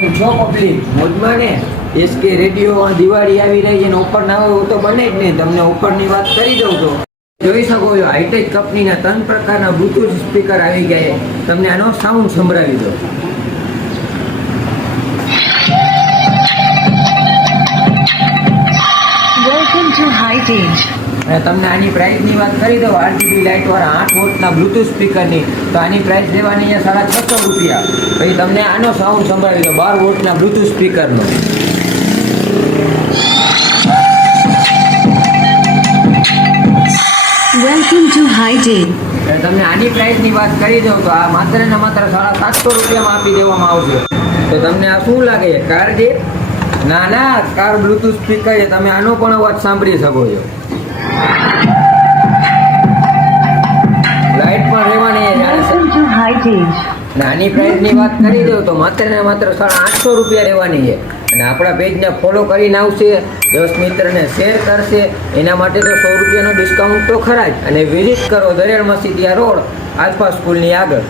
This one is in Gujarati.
છો પબ્લિક મોજમાં ને એસકે રેડિયો દિવાળી આવી રહી છે ને ઓફર ના હોય તો બને જ નહીં. તમને ઓફરની વાત કરી દઉં તો જોઈ શકો છો હાઈટેક કંપનીના 3 પ્રકારના બ્લૂટૂથ સ્પીકર આવી ગયા. તમને આનો સાઉન્ડ સંભળાવી દો. Welcome to Hightech. અને તમને આની પ્રાઇસની વાત કરી દઉં આરજીબી લાઇટવાળા 8 વોટના બ્લૂટૂથ સ્પીકરની તો આની પ્રાઇસ લેવાની છે ₹650. પછી તમને આનો સાઉન્ડ સંભળાવી દો 12 વોટના બ્લૂટૂથ સ્પીકરનો. Welcome to Hightech. અને તમને આની પ્રાઇસની વાત કરી દઉં તો આ માત્ર ને માત્ર ₹750 આપી દેવામાં આવશે. તો તમને આ શું લાગે છે કાર છે? ના ના, કાર બ્લૂટૂથ સ્પીકર છે. તમે આનો પણ અવાજ સાંભળી શકો છો. લાઇટ પણ રહેવાની છે. Welcome to Hightech. અને આની પ્રાઇસની વાત કરી દઉં તો માત્ર ને માત્ર ₹850 રહેવાની છે. અને આપણા પેજને ફોલો કરીને આવશે, 10 મિત્રને શેર કરશે, એના માટે તો ₹100નો ડિસ્કાઉન્ટ તો ખરા જ. અને વિઝિટ કરો દરેડ મસીદિયા રોડ, આલ્ફા સ્કૂલની આગળ.